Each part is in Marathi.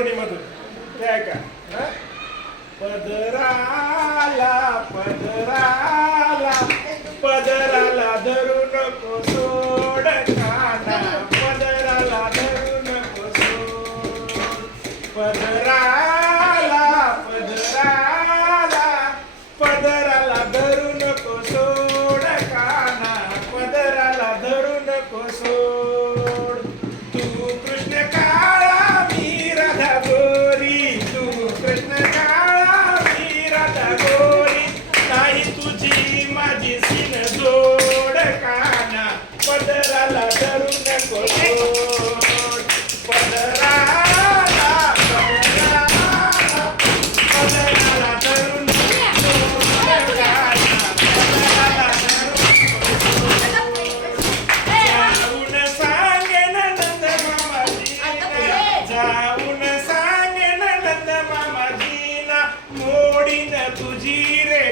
परभणीमधून ते ऐका पदराला पदराला पदराला धरू नको सोड काना. पदराला धरू नको सोड. पदरा तुझी माझी सीन जोड काना. पदराला धरू नको पदराला पदराला पदराला धरू नको जाऊन सांगेन नंद मामाजीना जाऊन नंद मामाजीना मोडीन तुझी रे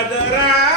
पदराला